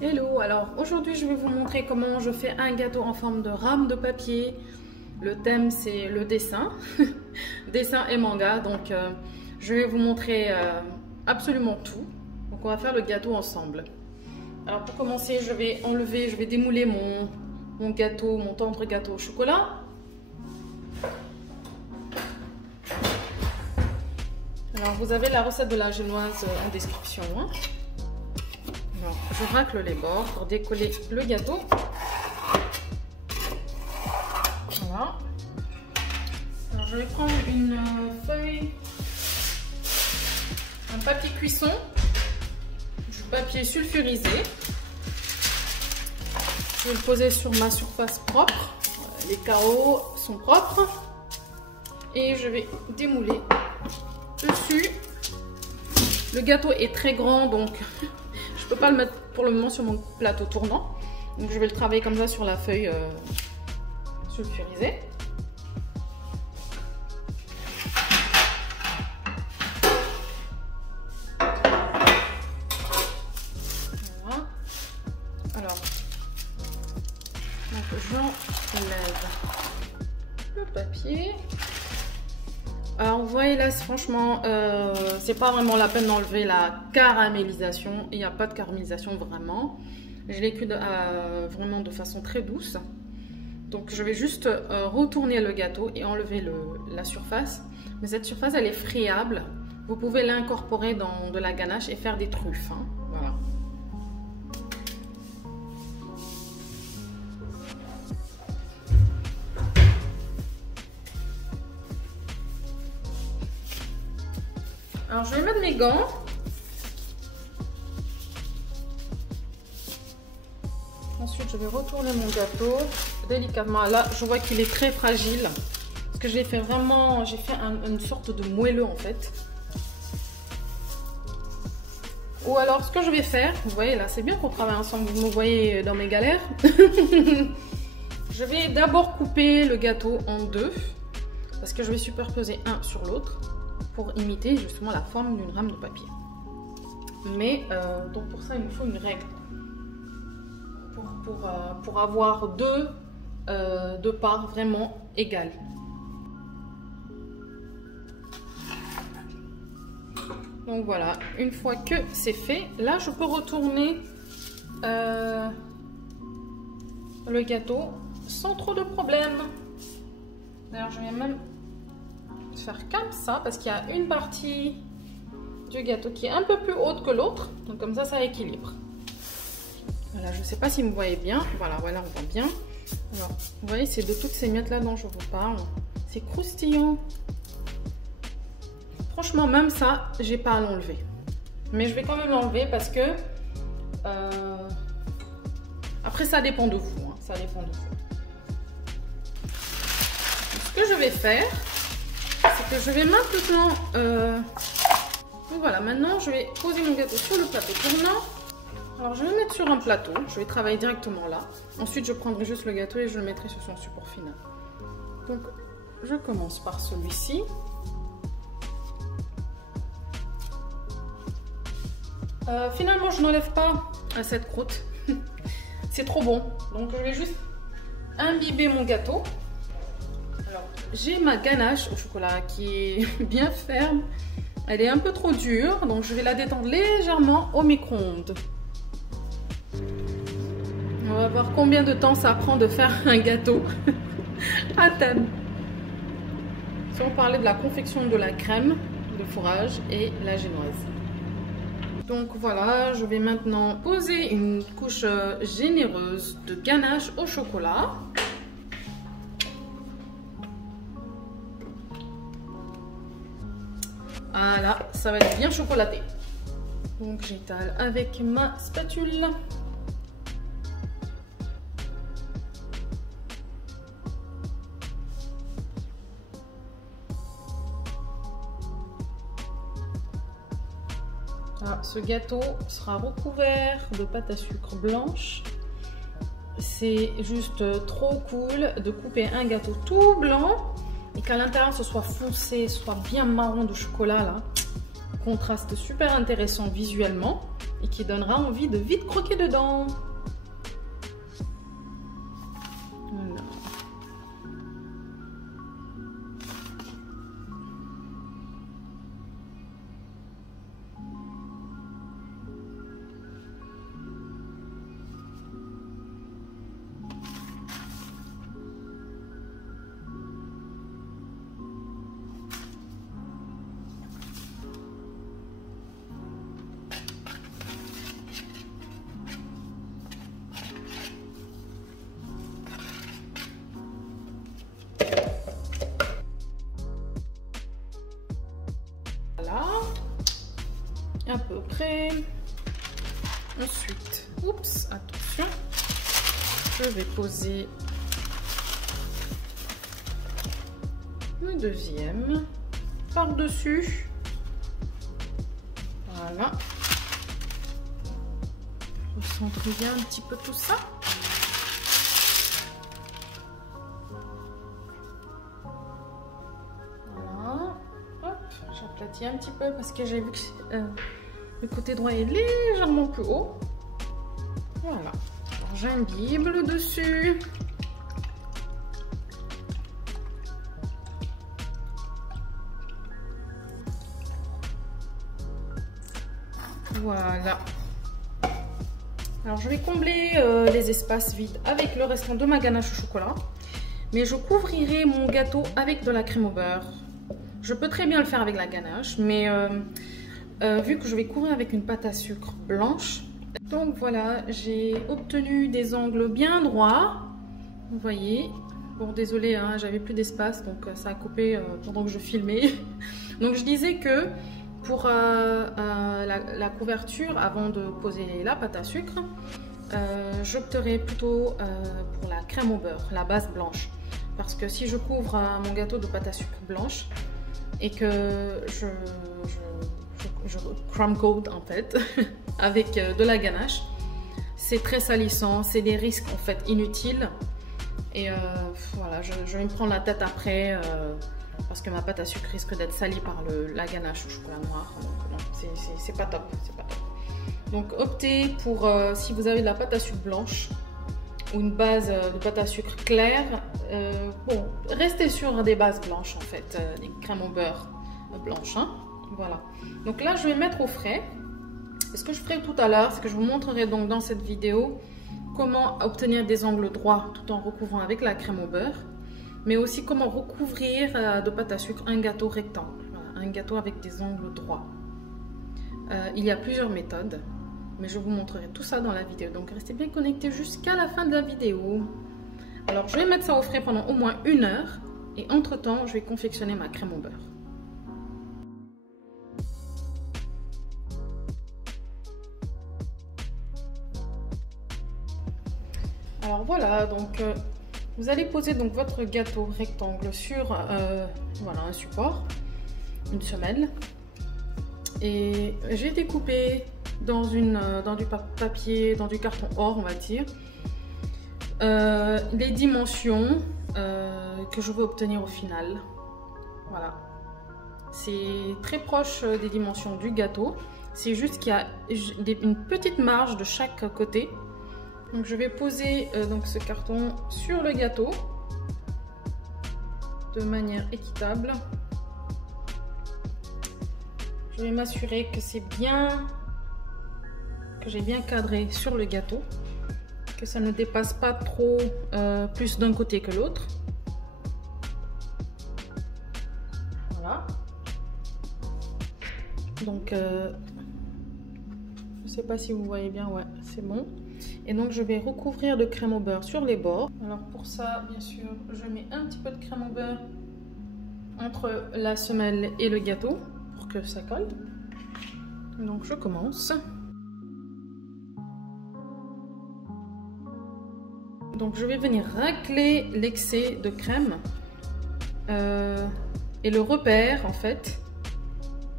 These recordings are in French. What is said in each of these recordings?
Hello, alors aujourd'hui je vais vous montrer comment je fais un gâteau en forme de rame de papier. Le thème c'est le dessin, dessin et manga, donc je vais vous montrer absolument tout. Donc on va faire le gâteau ensemble. Alors pour commencer je vais démouler mon gâteau, mon tendre gâteau au chocolat. Alors vous avez la recette de la génoise en description. Hein. Alors, je racle les bords pour décoller le gâteau. Voilà. Alors, je vais prendre une feuille, un papier cuisson, du papier sulfurisé. Je vais le poser sur ma surface propre. Les carreaux sont propres. Et je vais démouler dessus. Le gâteau est très grand, donc je ne peux pas le mettre pour le moment sur mon plateau tournant. Donc je vais le travailler comme ça sur la feuille sulfurisée. Voilà. Alors, j'enlève le papier. Alors vous voyez là, franchement, c'est pas vraiment la peine d'enlever la caramélisation. Il n'y a pas de caramélisation vraiment. Je l'ai cuit vraiment de façon très douce. Donc je vais juste retourner le gâteau et enlever la surface. Mais cette surface, elle est friable. Vous pouvez l'incorporer dans de la ganache et faire des truffes. Hein. Voilà. Alors je vais mettre mes gants. Ensuite je vais retourner mon gâteau délicatement. Là je vois qu'il est très fragile. Parce que j'ai fait une sorte de moelleux en fait. Ou alors ce que je vais faire, vous voyez là c'est bien qu'on travaille ensemble, vous me voyez dans mes galères. Je vais d'abord couper le gâteau en deux. Parce que je vais superposer un sur l'autre. Pour imiter justement la forme d'une rame de papier. Mais donc pour ça il me faut une règle pour avoir deux parts vraiment égales. Donc voilà, une fois que c'est fait, là je peux retourner le gâteau sans trop de problème. D'ailleurs je vais même faire comme ça parce qu'il y a une partie du gâteau qui est un peu plus haute que l'autre, donc comme ça équilibre. Voilà, je sais pas si vous voyez bien. Voilà, on voit bien. Alors vous voyez, c'est de toutes ces miettes là dont je vous parle. C'est croustillant, franchement. Même ça j'ai pas à l'enlever, mais je vais quand même l'enlever parce que après ça dépend de vous, hein. Ça dépend de vous. Ce que je vais faire, c'est que je vais maintenant, donc voilà, maintenant je vais poser mon gâteau sur le plateau tournant. Alors je vais le mettre sur un plateau, je vais travailler directement là. Ensuite je prendrai juste le gâteau et je le mettrai sur son support final. Donc je commence par celui-ci. Finalement je n'enlève pas cette croûte, c'est trop bon. Donc je vais juste imbiber mon gâteau. Alors, j'ai ma ganache au chocolat qui est bien ferme. Elle est un peu trop dure, donc je vais la détendre légèrement au micro-ondes. On va voir combien de temps ça prend de faire un gâteau à thème. Si on parlait de la confection de la crème de fourrage et la génoise. Donc voilà, je vais maintenant poser une couche généreuse de ganache au chocolat. Voilà, ça va être bien chocolaté. Donc j'étale avec ma spatule. Ah, ce gâteau sera recouvert de pâte à sucre blanche. C'est juste trop cool de couper un gâteau tout blanc et qu'à l'intérieur ce soit foncé, soit bien marron de chocolat là. contraste super intéressant visuellement et qui donnera envie de vite croquer dedans. Voilà. À peu près. Ensuite, oups, attention, je vais poser le deuxième par-dessus. Voilà. Recentre bien un petit peu tout ça. Voilà. Hop, j'aplatis un petit peu parce que j'ai vu que le côté droit est légèrement plus haut. Voilà. J'imbibe le dessus. Voilà. Alors je vais combler les espaces vides avec le restant de ma ganache au chocolat. Mais je couvrirai mon gâteau avec de la crème au beurre. Je peux très bien le faire avec la ganache, mais vu que je vais couvrir avec une pâte à sucre blanche. Donc voilà, j'ai obtenu des angles bien droits. Vous voyez. Bon, désolé, hein, j'avais plus d'espace, donc ça a coupé pendant que je filmais. Donc je disais que pour la couverture, avant de poser la pâte à sucre, j'opterais plutôt pour la crème au beurre, la base blanche. Parce que si je couvre mon gâteau de pâte à sucre blanche et que je crumb coat en fait avec de la ganache, c'est très salissant, c'est des risques en fait inutiles. Et voilà, je vais me prendre la tête après parce que ma pâte à sucre risque d'être salie par la ganache au chocolat noir. Donc c'est pas top, c'est pas top. Donc optez pour, si vous avez de la pâte à sucre blanche ou une base de pâte à sucre claire, bon, restez sur des bases blanches en fait, des crèmes au beurre blanches, hein. Voilà. Donc là, je vais mettre au frais. Ce que je ferai tout à l'heure, c'est que je vous montrerai donc dans cette vidéo comment obtenir des angles droits tout en recouvrant avec la crème au beurre, mais aussi comment recouvrir de pâte à sucre un gâteau rectangle, voilà, un gâteau avec des angles droits. Il y a plusieurs méthodes, mais je vous montrerai tout ça dans la vidéo, donc restez bien connectés jusqu'à la fin de la vidéo. Alors je vais mettre ça au frais pendant au moins 1 heure, et entre temps je vais confectionner ma crème au beurre. Alors voilà, donc vous allez poser donc votre gâteau rectangle sur voilà, un support, une semelle, et j'ai découpé dans du papier, dans du carton or on va dire, les dimensions que je veux obtenir au final. Voilà, c'est très proche des dimensions du gâteau, c'est juste qu'il y a une petite marge de chaque côté. Donc je vais poser donc ce carton sur le gâteau de manière équitable. Je vais m'assurer que c'est bien, que j'ai bien cadré sur le gâteau, que ça ne dépasse pas trop plus d'un côté que l'autre. Voilà. Donc je ne sais pas si vous voyez bien, ouais, c'est bon. Et donc je vais recouvrir de crème au beurre sur les bords. Alors pour ça, bien sûr, je mets un petit peu de crème au beurre entre la semelle et le gâteau pour que ça colle. Donc je commence. Donc je vais venir racler l'excès de crème. Et le repère, en fait,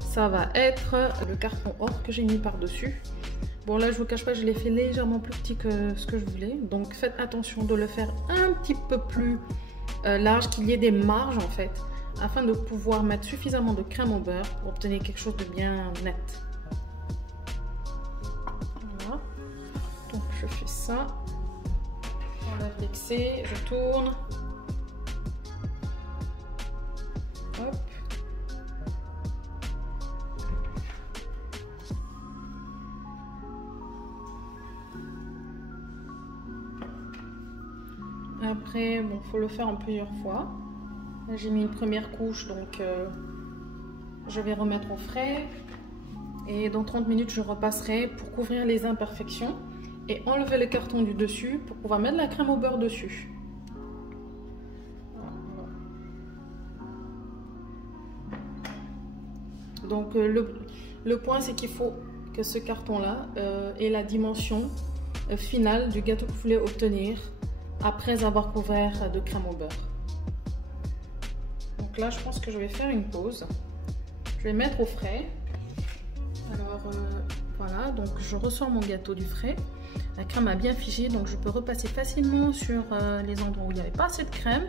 ça va être le carton or que j'ai mis par-dessus. Bon là je vous cache pas, je l'ai fait légèrement plus petit que ce que je voulais, donc faites attention de le faire un petit peu plus large, qu'il y ait des marges en fait afin de pouvoir mettre suffisamment de crème au beurre pour obtenir quelque chose de bien net. Voilà. Donc je fais ça. J'enlève l'excès, je tourne. Hop. Après, bon, faut le faire en plusieurs fois. J'ai mis une première couche, donc je vais remettre au frais. Et dans 30 minutes, je repasserai pour couvrir les imperfections et enlever le carton du dessus pour pouvoir mettre la crème au beurre dessus. Donc le point, c'est qu'il faut que ce carton-là ait la dimension finale du gâteau que vous voulez obtenir après avoir couvert de crème au beurre. Donc là, je pense que je vais faire une pause. Je vais mettre au frais. Alors voilà, donc je ressors mon gâteau du frais. La crème a bien figé, donc je peux repasser facilement sur les endroits où il n'y avait pas assez de crème.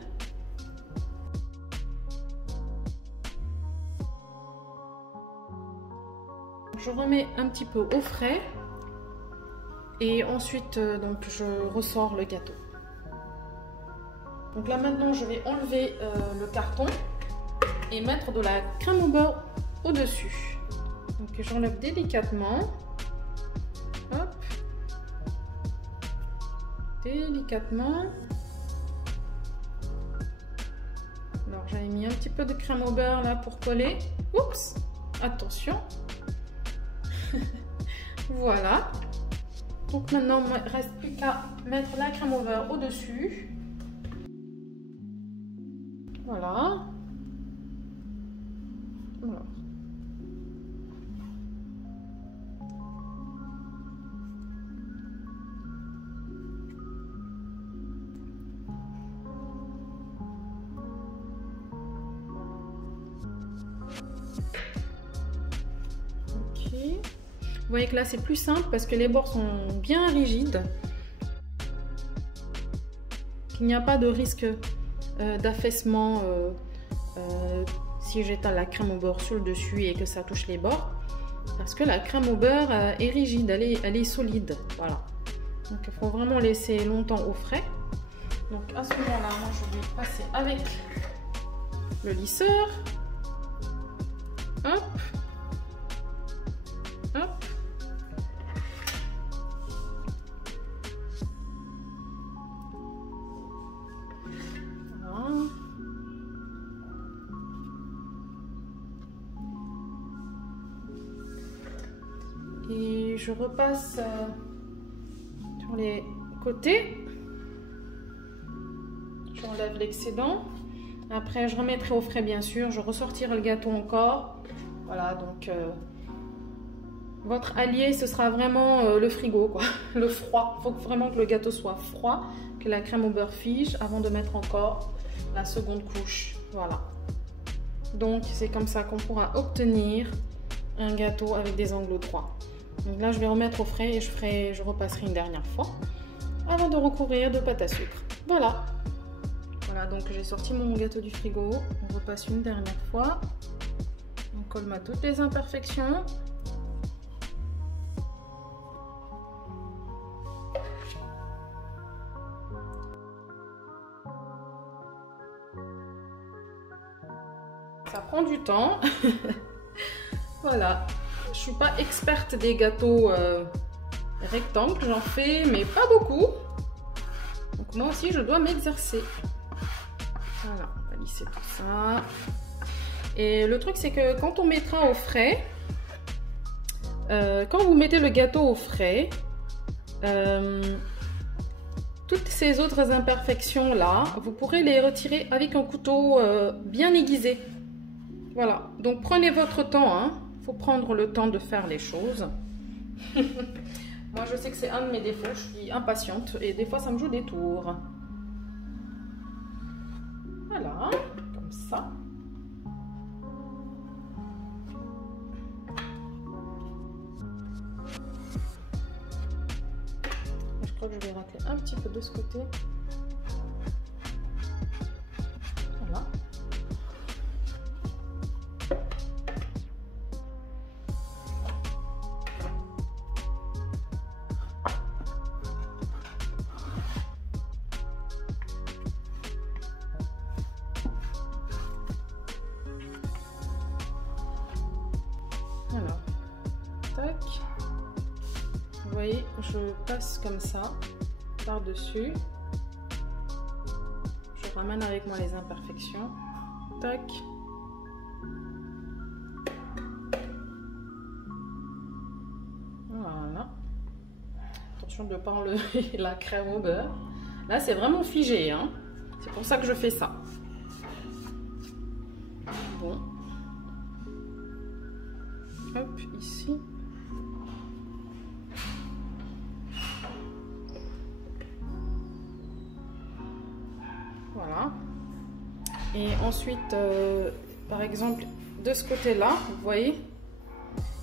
Je remets un petit peu au frais et ensuite donc je ressors le gâteau. Donc là maintenant je vais enlever le carton et mettre de la crème au beurre au-dessus. Donc j'enlève délicatement. Hop. Délicatement. Alors j'avais mis un petit peu de crème au beurre là pour coller. Oups, attention. Voilà. Donc maintenant il ne reste plus qu'à mettre la crème au beurre au-dessus. Voilà. Alors. Ok. Vous voyez que là c'est plus simple parce que les bords sont bien rigides. Il n'y a pas de risque d'affaissement si j'étale la crème au beurre sur le dessus et que ça touche les bords, parce que la crème au beurre est rigide, elle est solide. Voilà, donc il faut vraiment laisser longtemps au frais. Donc à ce moment là, moi je vais passer avec le lisseur. Hop, hop. Et je repasse sur les côtés. J'enlève l'excédent. Après, je remettrai au frais, bien sûr. Je ressortirai le gâteau encore. Voilà, donc votre allié, ce sera vraiment le frigo, quoi. Le froid. Il faut vraiment que le gâteau soit froid, que la crème au beurre fige avant de mettre encore la seconde couche. Voilà. Donc, c'est comme ça qu'on pourra obtenir un gâteau avec des angles droits. Donc là, je vais remettre au frais et je repasserai une dernière fois avant de recouvrir de pâte à sucre. Voilà. Voilà, donc j'ai sorti mon gâteau du frigo. On repasse une dernière fois. On colmate toutes les imperfections. Ça prend du temps. Voilà. Je suis pas experte des gâteaux rectangles, j'en fais mais pas beaucoup. Donc moi aussi je dois m'exercer. Voilà, on va lisser tout ça. Et le truc c'est que quand on mettra au frais, quand vous mettez le gâteau au frais, toutes ces autres imperfections là, vous pourrez les retirer avec un couteau bien aiguisé. Voilà, donc prenez votre temps, hein. Faut prendre le temps de faire les choses. Moi je sais que c'est un de mes défauts, je suis impatiente et des fois ça me joue des tours. Voilà, comme ça. Je crois que je vais racler un petit peu de ce côté. Voilà. tac. Vous voyez, je passe comme ça par-dessus. Je ramène avec moi les imperfections. Tac. Voilà. Attention de ne pas enlever la crème au beurre. Là, c'est vraiment figé, hein. C'est pour ça que je fais ça. Bon. Hop, ici. Voilà. Et ensuite, par exemple, de ce côté-là, vous voyez,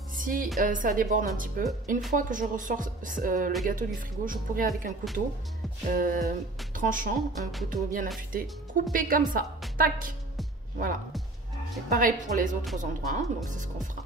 si ça déborde un petit peu, une fois que je ressors le gâteau du frigo, je pourrais avec un couteau tranchant, un couteau bien affûté, couper comme ça, tac, voilà. Et pareil pour les autres endroits, hein, donc c'est ce qu'on fera.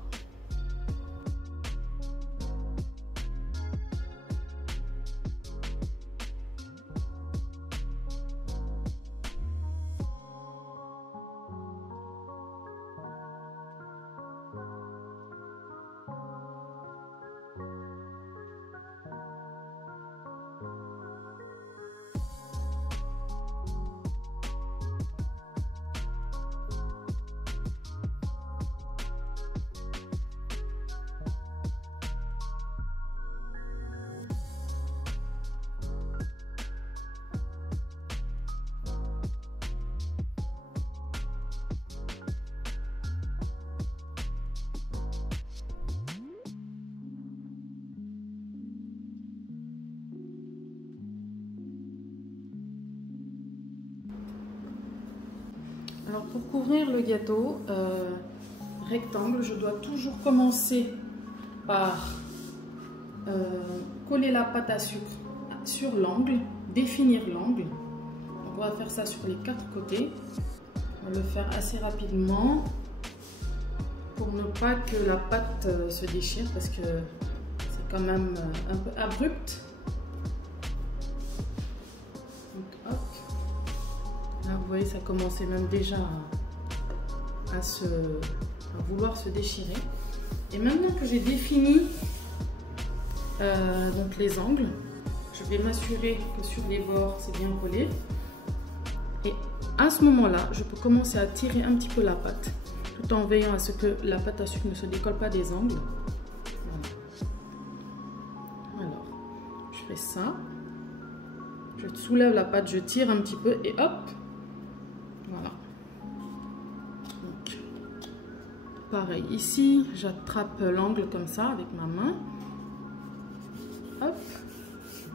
Alors pour couvrir le gâteau rectangle, je dois toujours commencer par coller la pâte à sucre sur l'angle, définir l'angle. On va faire ça sur les 4 côtés. On va le faire assez rapidement pour ne pas que la pâte se déchire parce que c'est quand même un peu abrupt. Donc, hop. Là, vous voyez, ça commençait même déjà à vouloir se déchirer. Et maintenant que j'ai défini donc les angles, je vais m'assurer que sur les bords, c'est bien collé. Et à ce moment-là, je peux commencer à tirer un petit peu la pâte, tout en veillant à ce que la pâte à sucre ne se décolle pas des angles. Voilà. Alors, je fais ça. Je soulève la pâte, je tire un petit peu et hop. Voilà. Donc, pareil ici, j'attrape l'angle comme ça avec ma main. Hop.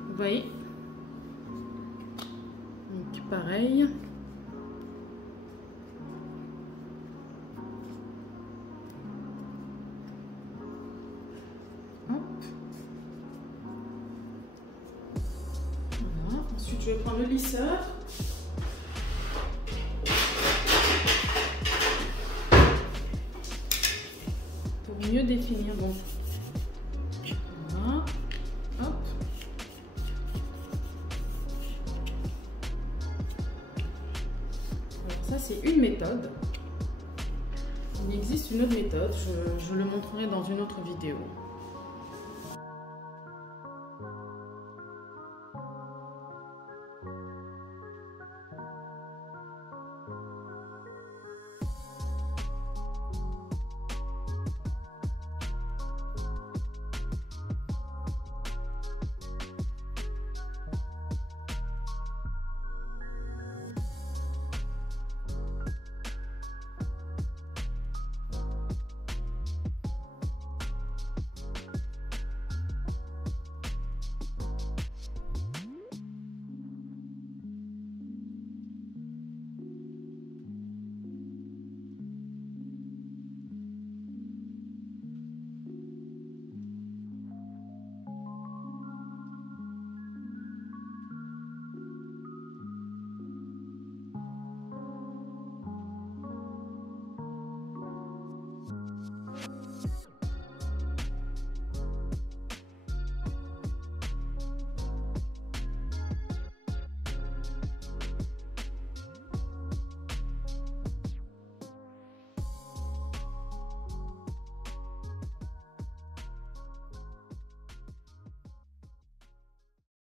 Vous voyez. Donc pareil. Hop. Voilà. Ensuite, je vais prendre le lisseur. Pour mieux définir. Donc, voilà. Hop. Alors ça, c'est une méthode. Il existe une autre méthode. Je le montrerai dans une autre vidéo.